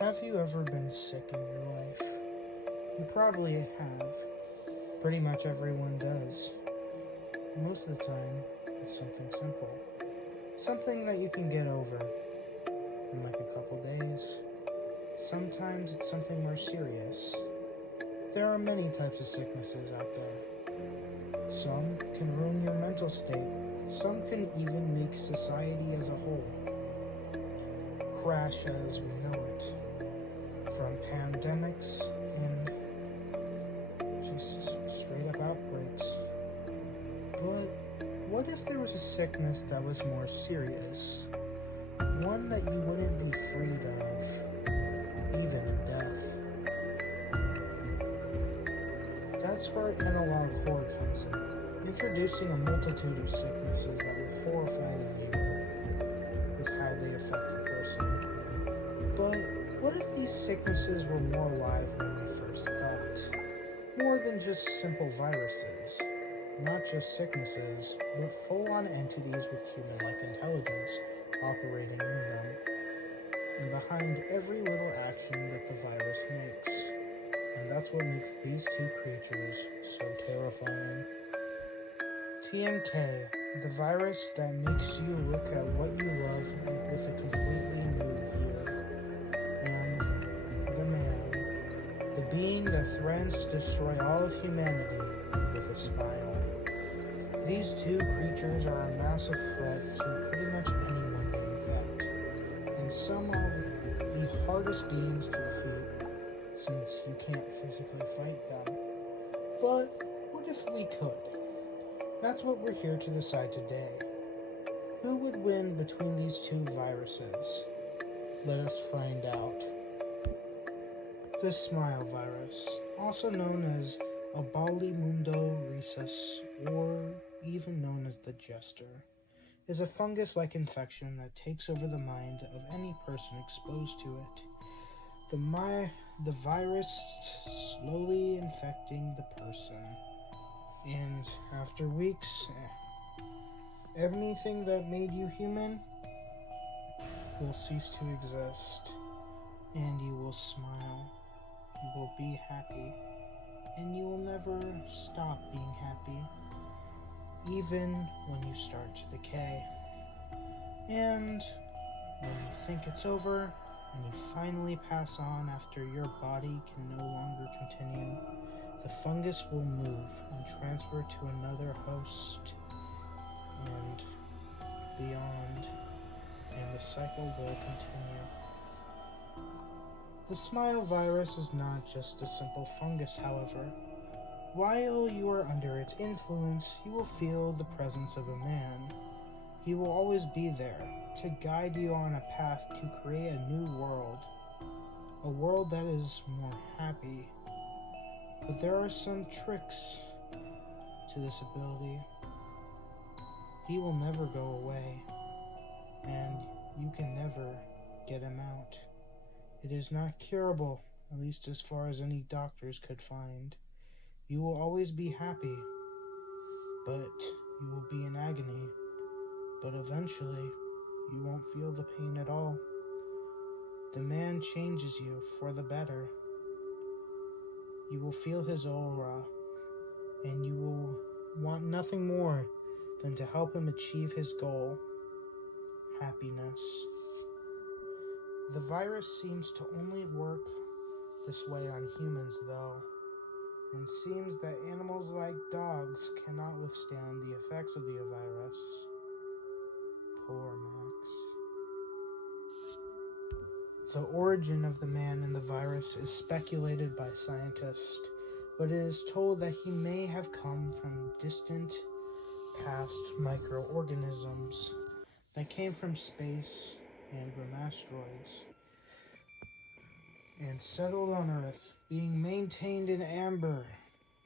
Have you ever been sick in your life? You probably have. Pretty much everyone does. Most of the time, it's something simple. Something that you can get over in like a couple days. Sometimes it's something more serious. There are many types of sicknesses out there. Some can ruin your mental state. Some can even make society as a whole crash as we know it. From pandemics and just straight up outbreaks. But what if there was a sickness that was more serious? One that you wouldn't be freed of, even in death. That's where analog horror comes in, introducing a multitude of sicknesses that will horrify the viewer with how they affect the person. But what if these sicknesses were more alive than we first thought? More than just simple viruses, not just sicknesses, but full-on entities with human-like intelligence operating in them, and behind every little action that the virus makes. And that's what makes these two creatures so terrifying. TMK, the virus that makes you look at what you love with a completely new view. And the man, the being that threatens to destroy all of humanity with a smile. These two creatures are a massive threat to pretty much anyone they infect, and some of the hardest beings to defeat, since you can't physically fight them. But what if we could? That's what we're here to decide today. Who would win between these two viruses? Let us find out. The smile virus, also known as Abalimundo rhesus, or even known as the jester, is a fungus-like infection that takes over the mind of any person exposed to it. The virus slowly infecting the person, and after weeks, anything that made you human will cease to exist, and you will smile, you will be happy, and you will never stop being happy, even when you start to decay. And when you think it's over, and you finally pass on after your body can no longer continue, the fungus will move and transfer to another host and beyond, and the cycle will continue. The smile virus is not just a simple fungus, however. While you are under its influence, you will feel the presence of a man. He will always be there to guide you on a path to create a new world. A world that is more happy. But there are some tricks to this ability. He will never go away, and you can never get him out. It is not curable, at least as far as any doctors could find. You will always be happy, but you will be in agony. But eventually, you won't feel the pain at all. The man changes you for the better. You will feel his aura, and you will want nothing more than to help him achieve his goal, happiness. The virus seems to only work this way on humans, though, and seems that animals like dogs cannot withstand the effects of the virus. Poor Max. The origin of the man and the virus is speculated by scientists, but it is told that he may have come from distant past microorganisms that came from space and from asteroids and settled on Earth, being maintained in amber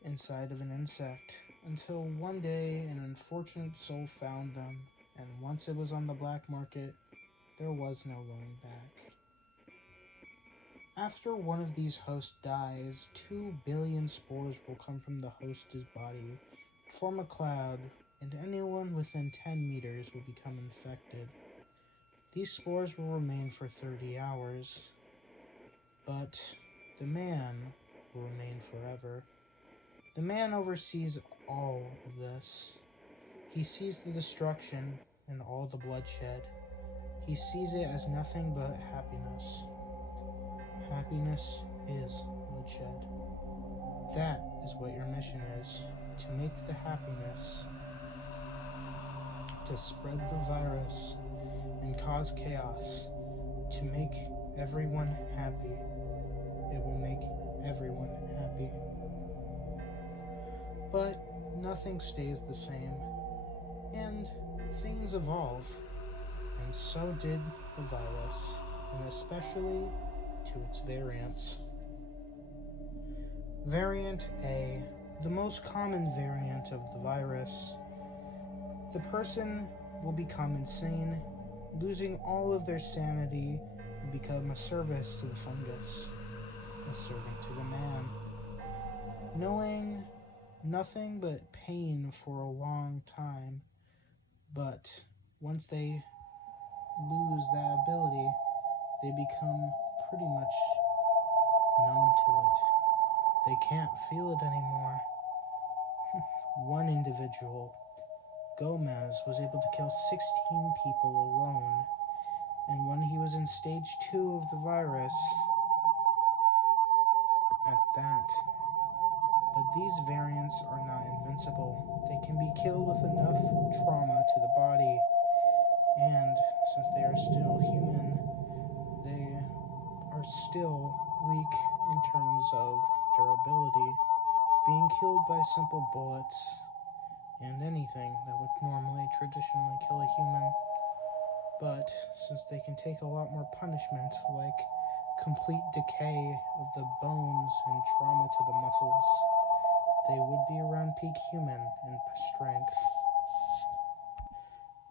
inside of an insect, until one day an unfortunate soul found them, and once it was on the black market, there was no going back. After one of these hosts dies, 2 billion spores will come from the host's body, form a cloud, and anyone within 10 meters will become infected. These spores will remain for 30 hours. But the man will remain forever. The man oversees all of this. He sees the destruction and all the bloodshed. He sees it as nothing but happiness. Happiness is bloodshed. That is what your mission is, to make the happiness, to spread the virus and cause chaos, to make everyone happy. It will make everyone happy. But nothing stays the same, and things evolve, and so did the virus, and especially to its variants. Variant A, the most common variant of the virus. The person will become insane, losing all of their sanity, and become a service to the fungus, a servant to the man, knowing nothing but pain for a long time. But once they lose that ability, they become pretty much numb to it. They can't feel it anymore. One individual, Gomez, was able to kill 16 people alone, and when he was in stage 2 of the virus, at that. But these variants are not invincible. They can be killed with enough trauma to the body, and since they are still human, they are still weak in terms of durability, being killed by simple bullets and anything that would normally traditionally kill a human. But since they can take a lot more punishment, like complete decay of the bones and trauma to the muscles, they would be around peak human in strength.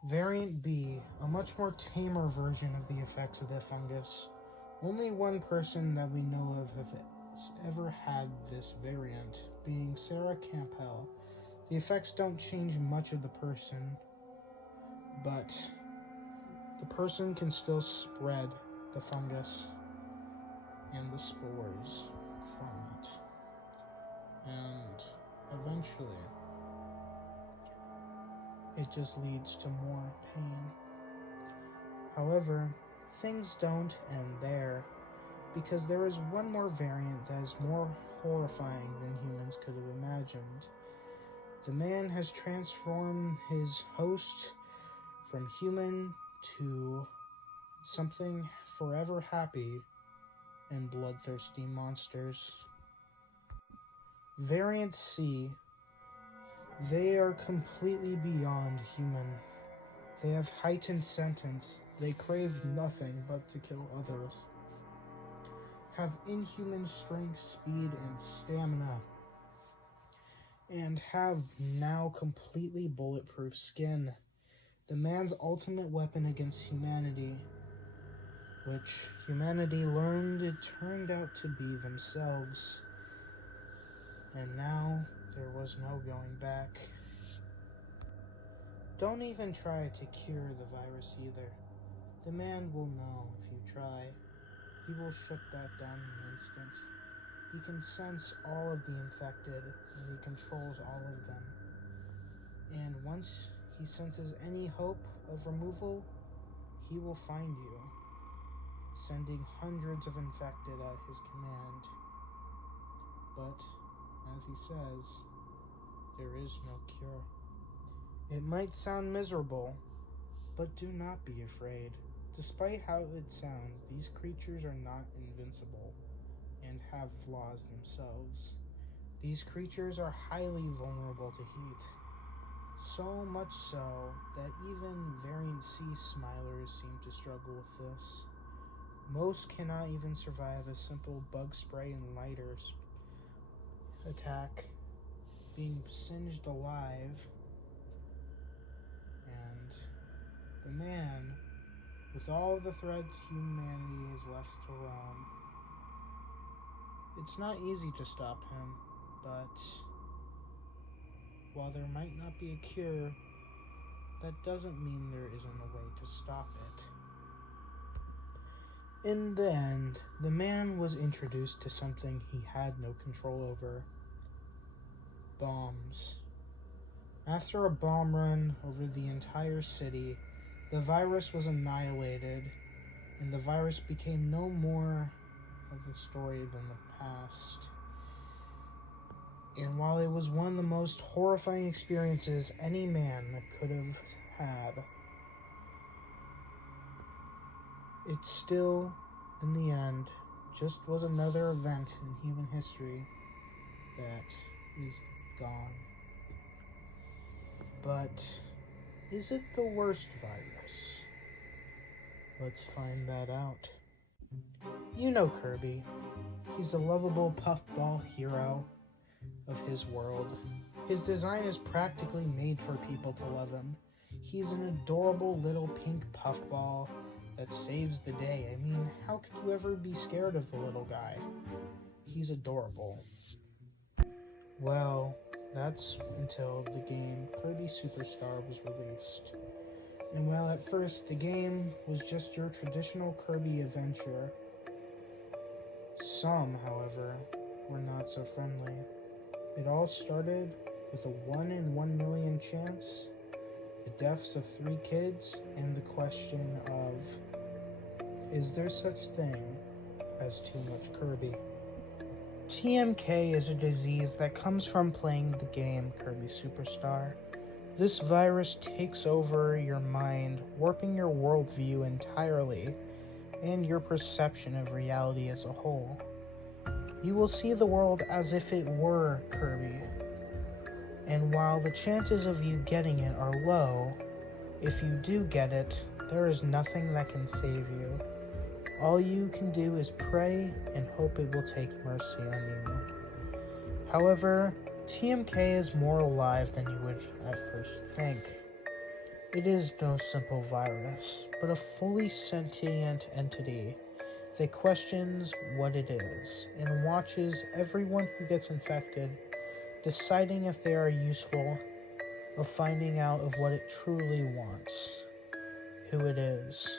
Variant B, a much more tamer version of the effects of the fungus. Only one person that we know of has ever had this variant, being Sarah Campbell. The effects don't change much of the person, but the person can still spread the fungus and the spores from it. And eventually, it just leads to more pain. However, things don't end there, because there is one more variant that is more horrifying than humans could have imagined. The man has transformed his host from human to something forever happy and bloodthirsty monsters. Variant C, they are completely beyond human. They have heightened sentience. They crave nothing but to kill others. Have inhuman strength, speed, and stamina. And have now completely bulletproof skin. The man's ultimate weapon against humanity, which humanity learned it turned out to be themselves. And now there was no going back. Don't even try to cure the virus either. The man will know if you try. He will shut that down in an instant. He can sense all of the infected, and he controls all of them. And once he senses any hope of removal, he will find you, sending hundreds of infected at his command. But, as he says, there is no cure. It might sound miserable, but do not be afraid. Despite how it sounds, these creatures are not invincible and have flaws themselves. These creatures are highly vulnerable to heat. So much so that even Variant C smilers seem to struggle with this. Most cannot even survive a simple bug spray and lighters attack, being singed alive. And the man, with all the threads humanity is left to roam, it's not easy to stop him, but while there might not be a cure, that doesn't mean there isn't a way to stop it. In the end, the man was introduced to something he had no control over: bombs. After a bomb run over the entire city, the virus was annihilated, and the virus became no more of a story than the past. And while it was one of the most horrifying experiences any man could have had, it still, in the end, just was another event in human history that is gone. But is it the worst virus? Let's find that out. You know Kirby. He's a lovable puffball hero of his world. His design is practically made for people to love him. He's an adorable little pink puffball that saves the day. I mean, how could you ever be scared of the little guy? He's adorable. Well, that's until the game Kirby Superstar was released. And while at first the game was just your traditional Kirby adventure, some, however, were not so friendly. It all started with a 1 in 1 million chance, the deaths of 3 kids, and the question of, is there such thing as too much Kirby? TMK is a disease that comes from playing the game Kirby Superstar. This virus takes over your mind, warping your worldview entirely and your perception of reality as a whole. You will see the world as if it were Kirby. And while the chances of you getting it are low, if you do get it, there is nothing that can save you. All you can do is pray and hope it will take mercy on you. However, TMK is more alive than you would at first think. It is no simple virus, but a fully sentient entity that questions what it is and watches everyone who gets infected, deciding if they are useful, of finding out of what it truly wants, who it is.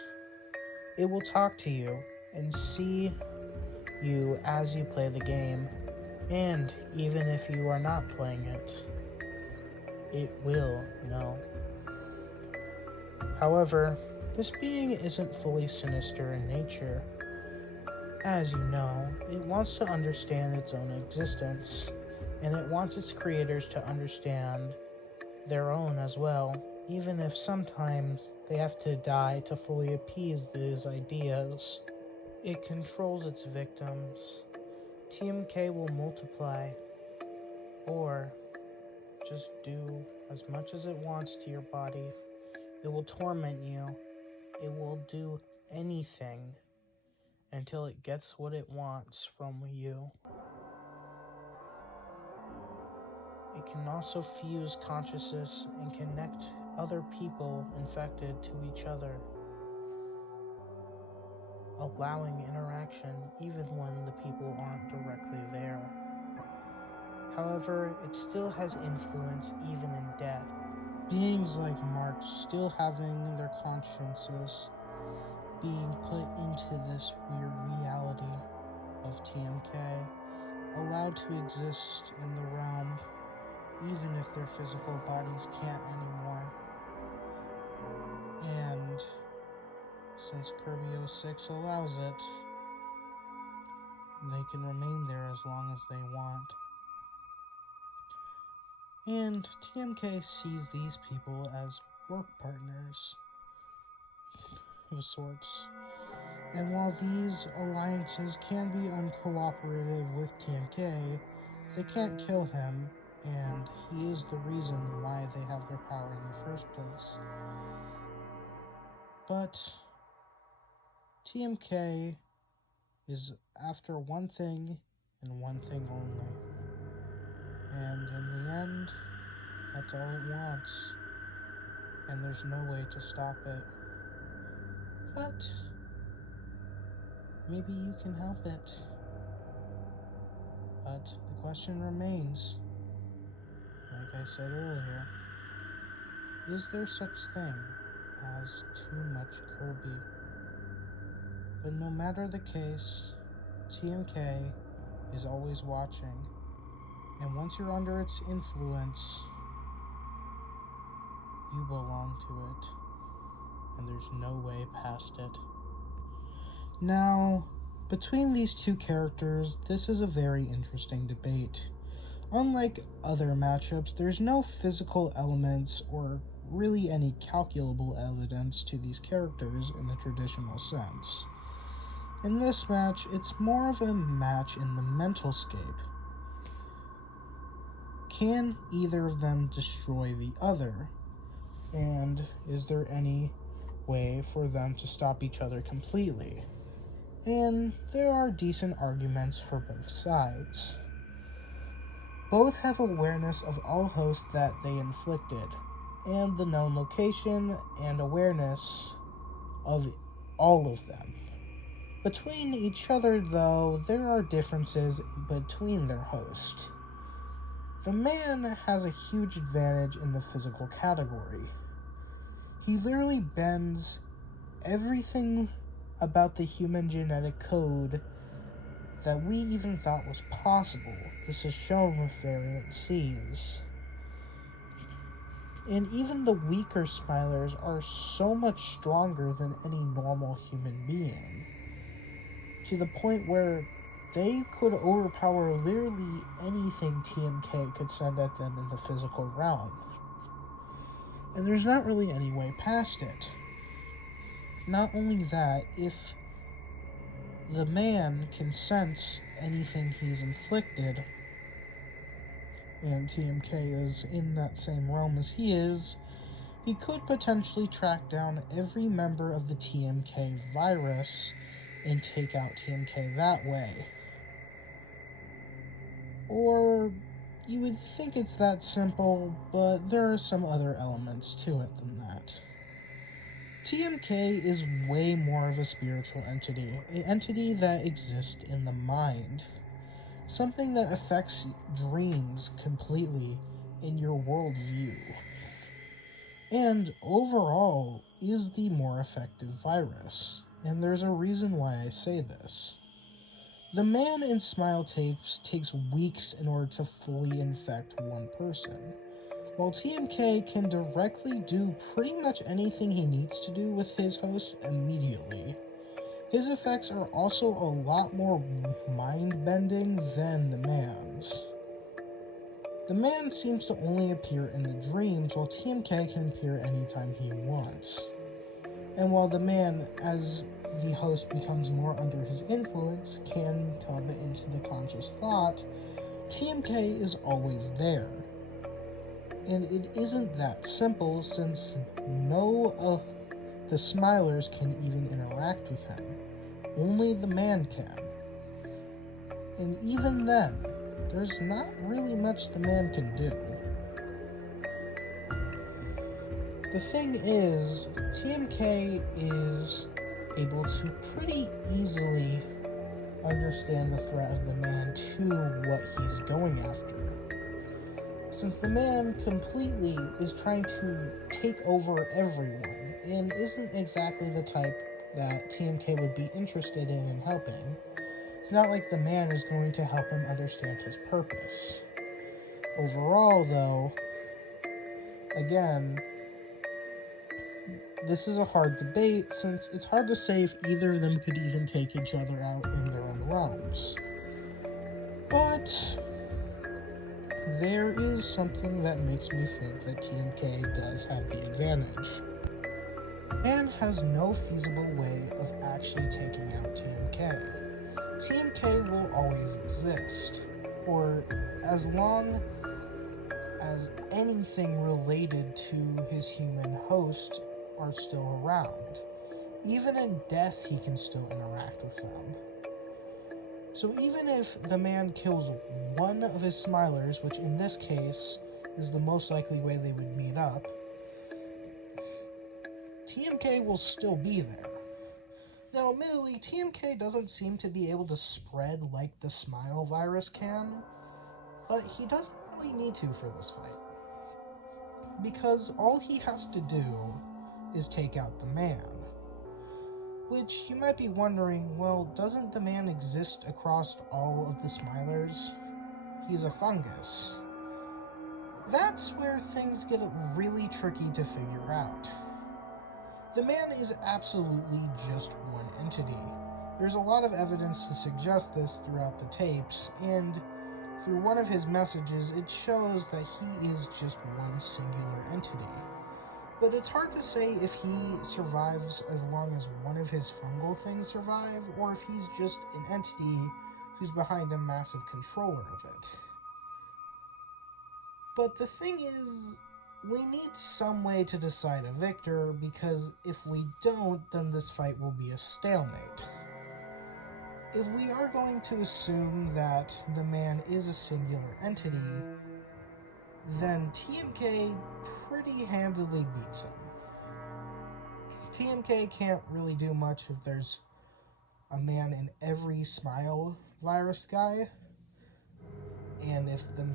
It will talk to you and see you as you play the game, and even if you are not playing it, it will know. However, this being isn't fully sinister in nature. As you know, it wants to understand its own existence, and it wants its creators to understand their own as well, even if sometimes they have to die to fully appease these ideas. It controls its victims. TMK will multiply, or just do as much as it wants to your body. It will torment you. It will do anything until it gets what it wants from you. It can also fuse consciousness and connect other people infected to each other, allowing interaction even when the people aren't directly there. However, it still has influence even in death. Beings like Mark still having their consciences being put into this weird reality of TMK, allowed to exist in the realm even if their physical bodies can't anymore. And since Kirby 06 allows it, they can remain there as long as they want. And TMK sees these people as work partners of sorts. And while these alliances can be uncooperative with TMK, they can't kill him, and he is the reason why they have their power in the first place. But TMK is after one thing and one thing only. And in the end, that's all it wants. And there's no way to stop it. But maybe you can help it. But the question remains, like I said earlier, is there such thing as too much Kirby? But no matter the case, TMK is always watching, and once you're under its influence, you belong to it, and there's no way past it. Now, between these two characters, this is a very interesting debate. Unlike other matchups, there's no physical elements or really any calculable evidence to these characters in the traditional sense. In this match, it's more of a match in the mental scape. Can either of them destroy the other? And is there any way for them to stop each other completely? And there are decent arguments for both sides. Both have awareness of all hosts that they inflicted, and the known location and awareness of all of them. Between each other, though, there are differences between their hosts. The man has a huge advantage in the physical category. He literally bends everything about the human genetic code that we even thought was possible. This is shown with variant Cs. And even the weaker Smilers are so much stronger than any normal human being, to the point where they could overpower literally anything TMK could send at them in the physical realm. And there's not really any way past it. Not only that, if the man can sense anything he's inflicted, and TMK is in that same realm as he is, he could potentially track down every member of the TMK virus and take out TMK that way. Or you would think it's that simple, but there are some other elements to it than that. TMK is way more of a spiritual entity, an entity that exists in the mind. Something that affects dreams completely in your worldview. And overall is the more effective virus. And there's a reason why I say this. The man in Smile Tapes takes weeks in order to fully infect one person, while TMK can directly do pretty much anything he needs to do with his host immediately. His effects are also a lot more mind-bending than the man's. The man seems to only appear in the dreams, while TMK can appear anytime he wants. And while the man, as the host becomes more under his influence, can come into the conscious thought, TMK is always there. And it isn't that simple, since no of the Smilers can even interact with him. Only the man can. And even then, there's not really much the man can do. The thing is, TMK is able to pretty easily understand the threat of the man to what he's going after. Since the man completely is trying to take over everyone, and isn't exactly the type that TMK would be interested in helping, it's not like the man is going to help him understand his purpose. Overall, though, again, this is a hard debate, since it's hard to say if either of them could even take each other out in their own realms. But there is something that makes me think that TMK does have the advantage. Man has no feasible way of actually taking out TMK. TMK will always exist, or as long as anything related to his human host are still around. Even in death, he can still interact with them. So even if the man kills one of his Smilers, which in this case is the most likely way they would meet up, TMK will still be there. Now, admittedly, TMK doesn't seem to be able to spread like the Smile virus can, but he doesn't really need to for this fight, because all he has to do is take out the man. Which you might be wondering, well, doesn't the man exist across all of the Smilers? He's a fungus. That's where things get really tricky to figure out. The man is absolutely just one entity. There's a lot of evidence to suggest this throughout the tapes, and through one of his messages, it shows that he is just one singular entity. But it's hard to say if he survives as long as one of his fungal things survive, or if he's just an entity who's behind a massive controller of it. But the thing is, we need some way to decide a victor, because if we don't, then this fight will be a stalemate. If we are going to assume that the man is a singular entity, then TMK pretty handily beats him. TMK can't really do much if there's a man in every Smile virus guy, and if the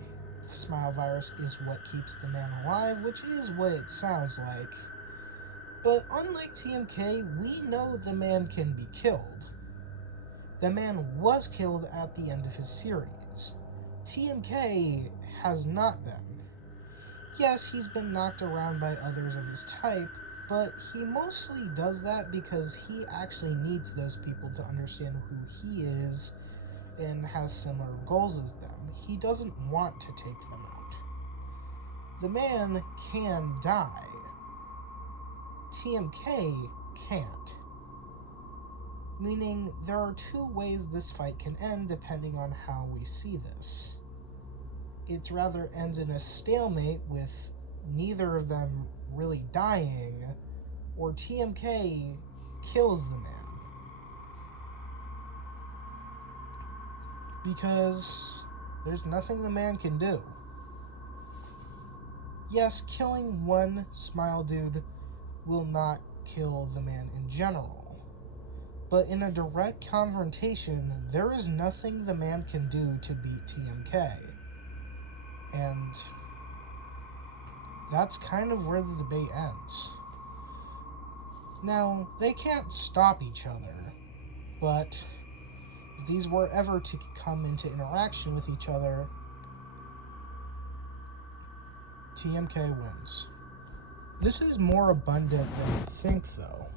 Smile virus is what keeps the man alive, which is what it sounds like. But unlike TMK, we know the man can be killed. The man was killed at the end of his series. TMK has not been. Yes, he's been knocked around by others of his type, but he mostly does that because he actually needs those people to understand who he is and has similar goals as them. He doesn't want to take them out. The man can die. TMK can't. Meaning, there are two ways this fight can end depending on how we see this. It rather ends in a stalemate with neither of them really dying, or TMK kills the man. Because there's nothing the man can do. Yes, killing one Smile dude will not kill the man in general. But in a direct confrontation, there is nothing the man can do to beat TMK. And that's kind of where the debate ends. Now, they can't stop each other, but if these were ever to come into interaction with each other, TMK wins. This is more abundant than you think, though.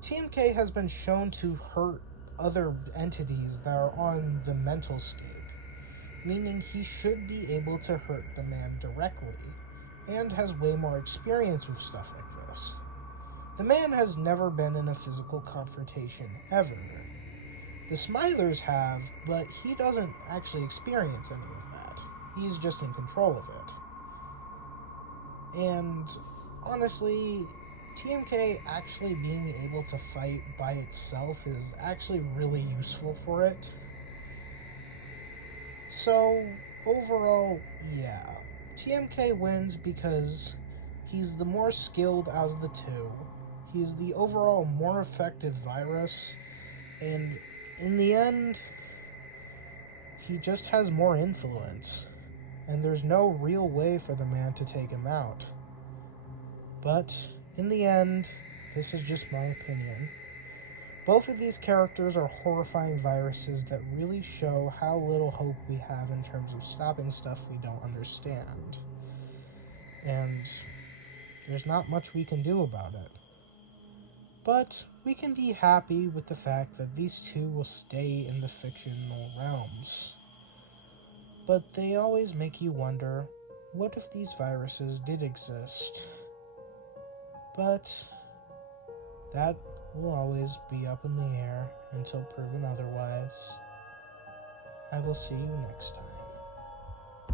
TMK has been shown to hurt other entities that are on the mental scape, meaning he should be able to hurt the man directly, and has way more experience with stuff like this. The man has never been in a physical confrontation ever. The Smilers have, but he doesn't actually experience any of that. He's just in control of it. And honestly, TMK actually being able to fight by itself is actually really useful for it. So, overall, yeah. TMK wins because he's the more skilled out of the two. He's the overall more effective virus. And in the end, he just has more influence. And there's no real way for the man to take him out. But in the end, this is just my opinion. Both of these characters are horrifying viruses that really show how little hope we have in terms of stopping stuff we don't understand. And there's not much we can do about it. But we can be happy with the fact that these two will stay in the fictional realms. But they always make you wonder, what if these viruses did exist? But that will always be up in the air until proven otherwise. I will see you next time.